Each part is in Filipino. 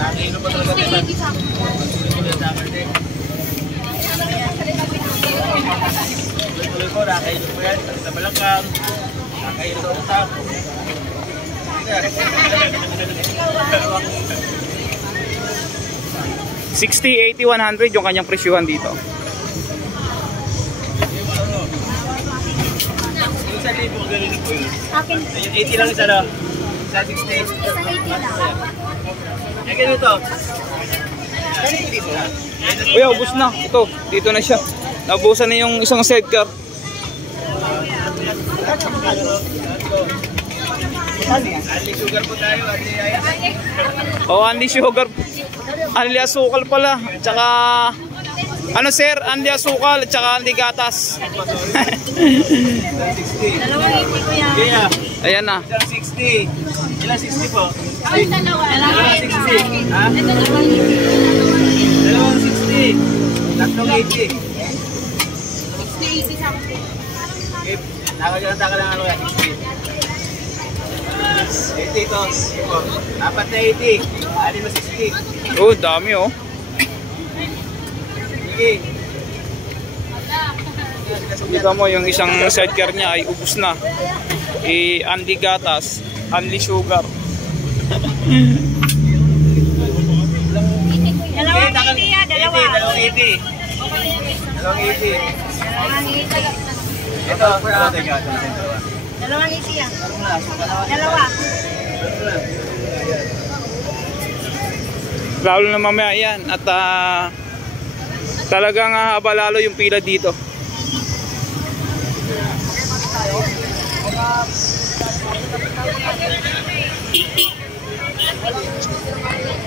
Nakakainom pa talaga naman. Tuloy-tuloy sa akin din. Tuloy-tuloy ko, nakakainom ko yan. Sa balakang. Nakakainom ko sa ako. 60, 80, 100 yung kanyang presyuhan dito. Yung sa libo, gano'n po yun. Akin. Yung 80 lang isa na. Sa 60. Sa 80 lang. Eh, ganito. Kuya, ubos na. Ito, dito na siya. Naubusan na yung isang sidecar. Only sugar po tayo. Oh, only sugar. Only asukal pala. Tsaka, ano sir? Only asukal, tsaka only gatas. 60. Dalawang 80 ko yan. Kaya, Ayan na. isang 60. Ilan 60 po? Ay, dalawa. Dalawang 60. Ha? Ito, dalawang 80. Dalawang 60. Tatlong 80. 60 sa akin. Okay. Taka lang ano yan. 60. 80 ito. Apat na 80. Anim na 60. Oh, dami oh. Sige. Kita mo yung isang sidecar niya ay ubos na. Only gatas, only sugar. Dalawang 80 yan, dalawa. Dalawang 80. Dalawang 80. Dalawang 80. Ito, teka. Dalawang 80 yan. Dalawa. Lalo na mamaya yan. At talagang haba lalo yung pila dito.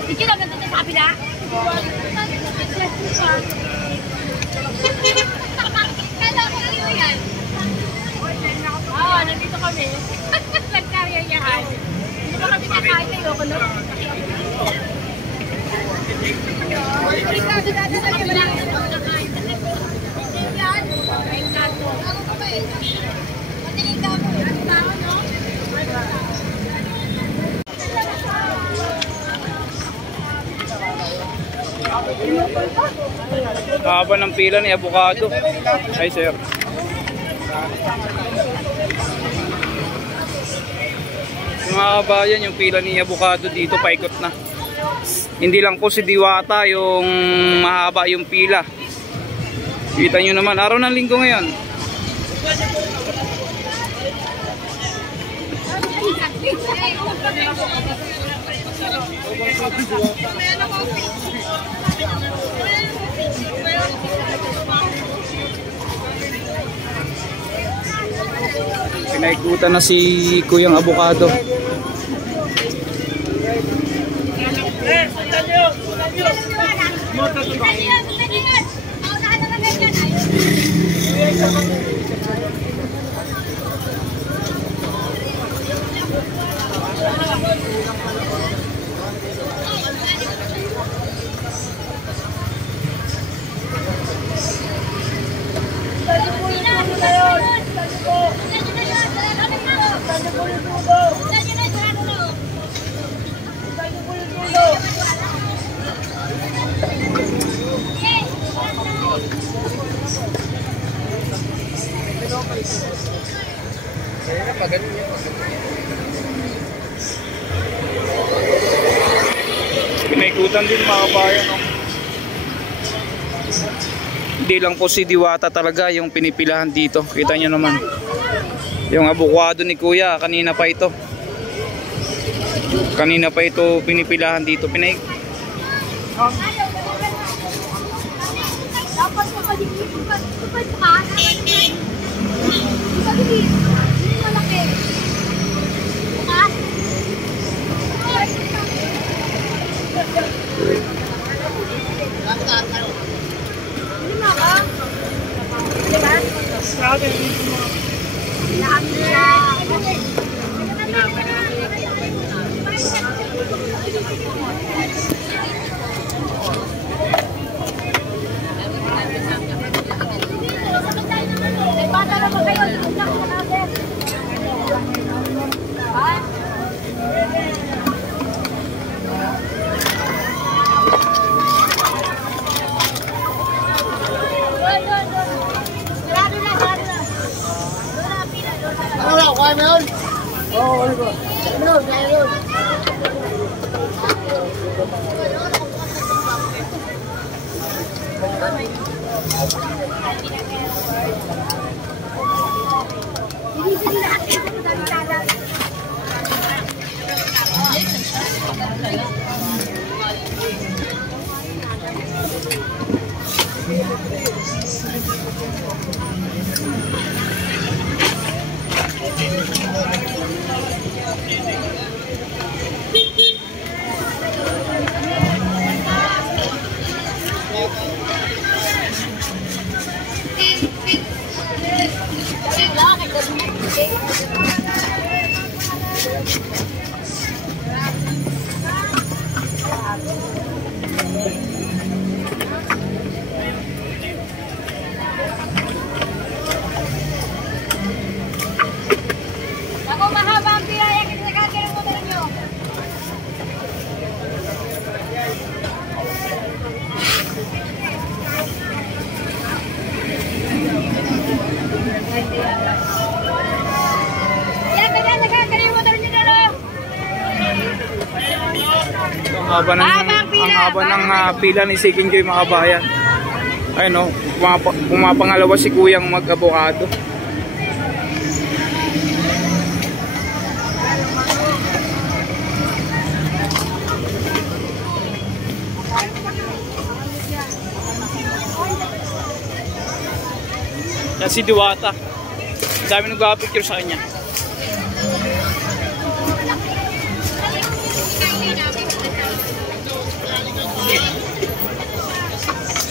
Sige lang, nandun sa kapila. Kala ko ano yan? Oo, nandito kami. Nagkarya niyahan. Hindi ba kami nakain na yoko no? Haba ng pila ni avocado. Ay sir. Mga kabayan, yung pila ni avocado dito paikot na. Hindi lang po si Diwata yung mahaba yung pila. Kita nyo naman, araw ng linggo ngayon. Pinaikutan na si Kuyang Avocado. Pinaikutan din mga kabayan, no? Hindi lang po si Diwata talaga yung pinipilahan dito. Kita nyo naman. Yung avocado ni Kuya, kanina pa ito. Kanina pa ito pinipilahan dito. Dapat mo kaligipad ka. Malaki. Bukas. Lima ka? Diba? Sabi. Lahat siya. Bata naman kayo. Ako mahaba ang piraya kasi nakakira mo na nyo. Yan, kaya nakakira mo na nyo na lang. Ang haba ng pila ni Seeking Joy mga kabayan. Ayun o, pumapangalawa si Kuyang mag-abokado. Yan si Diwata. Ang dami nagpapicture sa kanya.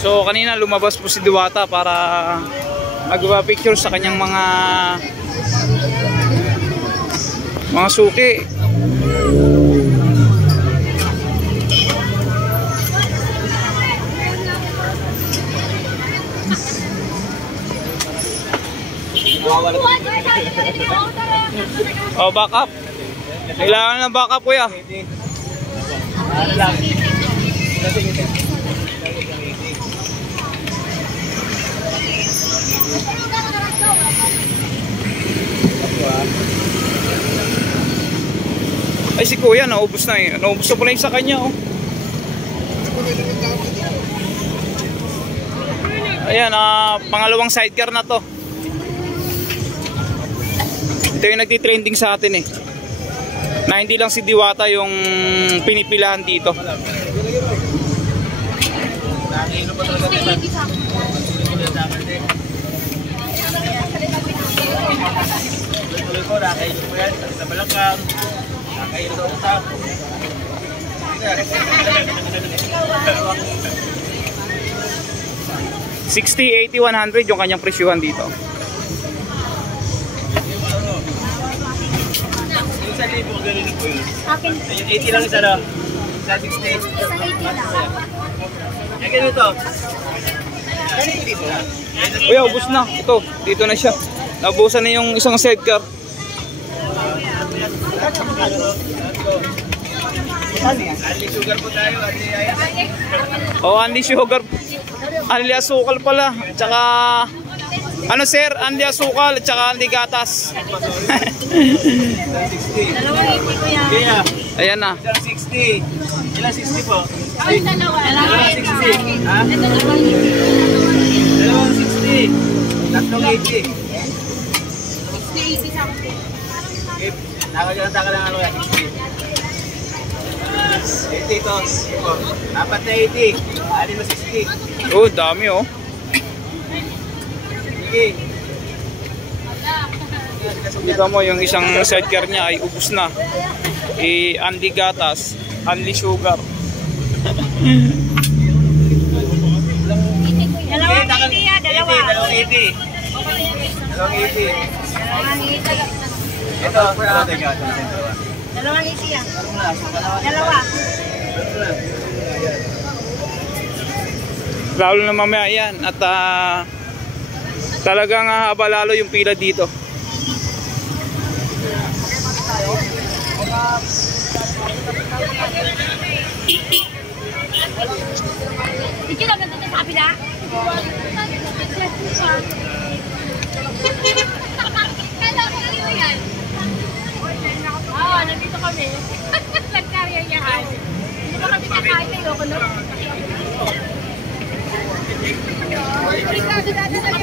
So kanina lumabas po si Diwata para magpa-picture sa kanyang mga suki. Oh, backup. Kailangan ng backup, kuya. Ay, si kuya, naubos na eh. Naubos na po na yung sa kanya, oh. Ayan, pangalawang sidecar na to. Ito yung nagtitrending sa atin eh. Na hindi lang si Diwata yung pinipilahan dito. Tuloy ko, nakakailo po yan. Sa balakang. Nakakailo sa utak. 60, 80, 100 yung kanyang presyuhan dito. Yung sa libo, gano'n po yun. Akin, Yung 80 lang isa na. Sa 60. isang 80 lang. Yan ganito. Ganito dito na. Kuya, ubos na. Ito, dito na siya. Naubusan na yung isang sidecar. Anli sugar po tayo. Oh, only sugar. Only asukal pala. Tsaka, ano sir? Only asukal. Tsaka only gatas. 60. Dalawang 80 ko yan. Kaya, Ayan na. isang 60. Ilan 60 po? Ay, dalawa. Dalawang 60. Ha? Ito, dalawang 80. Dalawang 60. Tatlong 80. 60, 80 something. Okay. Taka lang ano yan. 60. 80 ito. Apat na 80. Anin na 60. Oh, dami oh. Sige. Kita mo yung isang sidecar niya ay ubos na. Only gatas, only sugar. Dalawang 80 yan, dalawa. Dalawang 80. Dalawang 80. Dalawang 80. Ito, teka. Dalawang 80 yan. Dalawa. Lalo na mamaya yan. At talagang haba lalo yung pila dito. Dito lang nandun sa kapila. Kala ko ano yan. Oo, nandito kami. Delikado dati na